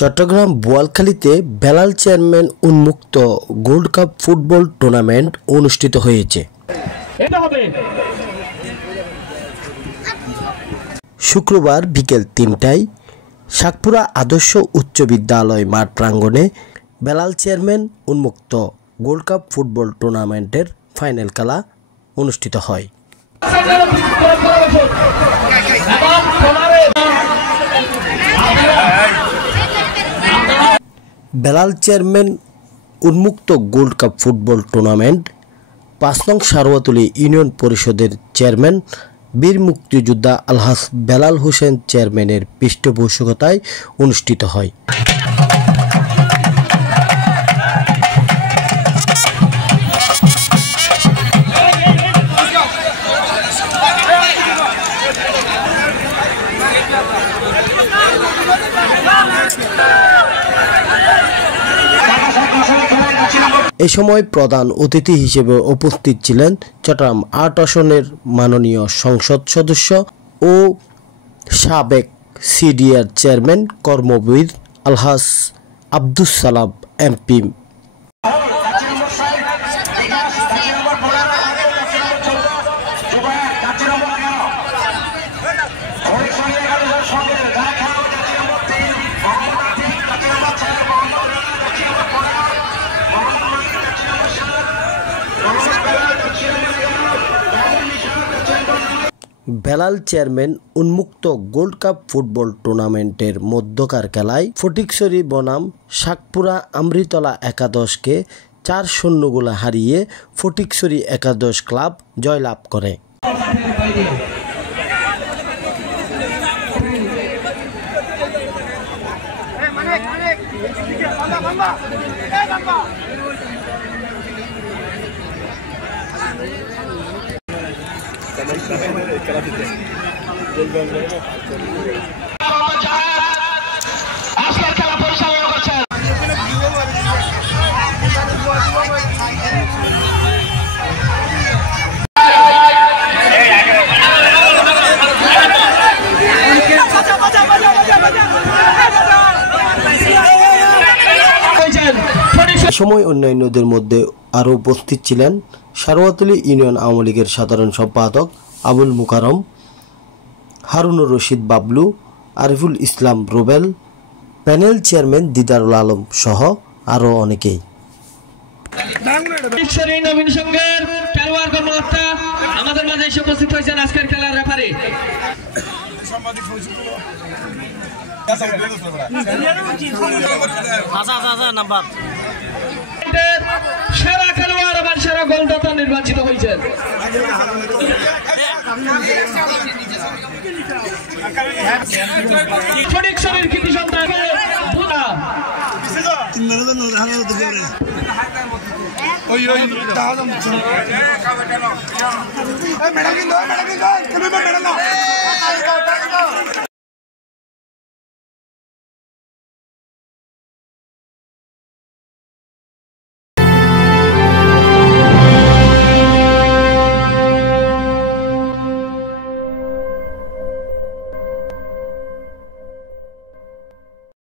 Chittagong বোয়ালখালীতে Belal chairman উন্মুক্ত gold cup football tournament অনুষ্ঠিত হয়েছে। শুক্রবার বিকেল ৩টায় শাকপুরা আদর্শ উচ্চ বিদ্যালয় মাঠ প্রাঙ্গণে বেলাল চেয়ারম্যান উন্মুক্ত গোল্ড কাপ ফুটবল টুর্নামেন্টের ফাইনাল খেলা অনুষ্ঠিত হয়। বেলাল চেয়ারম্যান উন্মুক্ত গোল্ড কাপ ফুটবল টুর্নামেন্ট ৫ নং সারোয়াতলী ইউনিয়ন পরিষদের চেয়ারম্যান বীর মুক্তিযোদ্ধা আলহাজ বেলাল হোসেন চেয়ারম্যানের পৃষ্ঠপোষকতায় অনুষ্ঠিত হয়। এ সময় প্রধান অতিথি হিসেবে উপস্থিত ছিলেন চট্টগ্রাম ৮ আসনের মাননীয় সংসদ সদস্য ও সাবেক সিডিআর চেয়ারম্যান কর্মবীর আলহাজ আব্দুস সালাম এমপি। বেলাল চেয়ারম্যান উন্মুক্ত গোল্ড কাপ ফুটবল টুর্নামেন্টের মধ্যকার খেলায় ফটিকছড়ি বনাম শাকপুরা আমৃতলা একাদশকে ৪-০ গোলে হারিয়ে ফটিকছড়ি একাদশ ক্লাব জয়লাভ করে। সময় অন্যান্যদের মধ্যে আরও উপস্থিত ছিলেন সারোয়াতলী ইউনিয়ন আওয়ামী লীগের সাধারণ সম্পাদক আবুল মুকারম, হারুনুর রশিদ বাবলু, আরিফুল ইসলাম রুবেল, প্যানেল চেয়ারম্যান দিদারুল আলম সহ আরও অনেকেই। আমাদের মাঝে এসে উপস্থিত হয়েছেন আজকের খেলার রেফারি সেরা খেলোয়াড় এবং সেরা গোলদাতা নির্বাচিত হয়েছেন। ফটিকছড়ির কৃতি সন্তান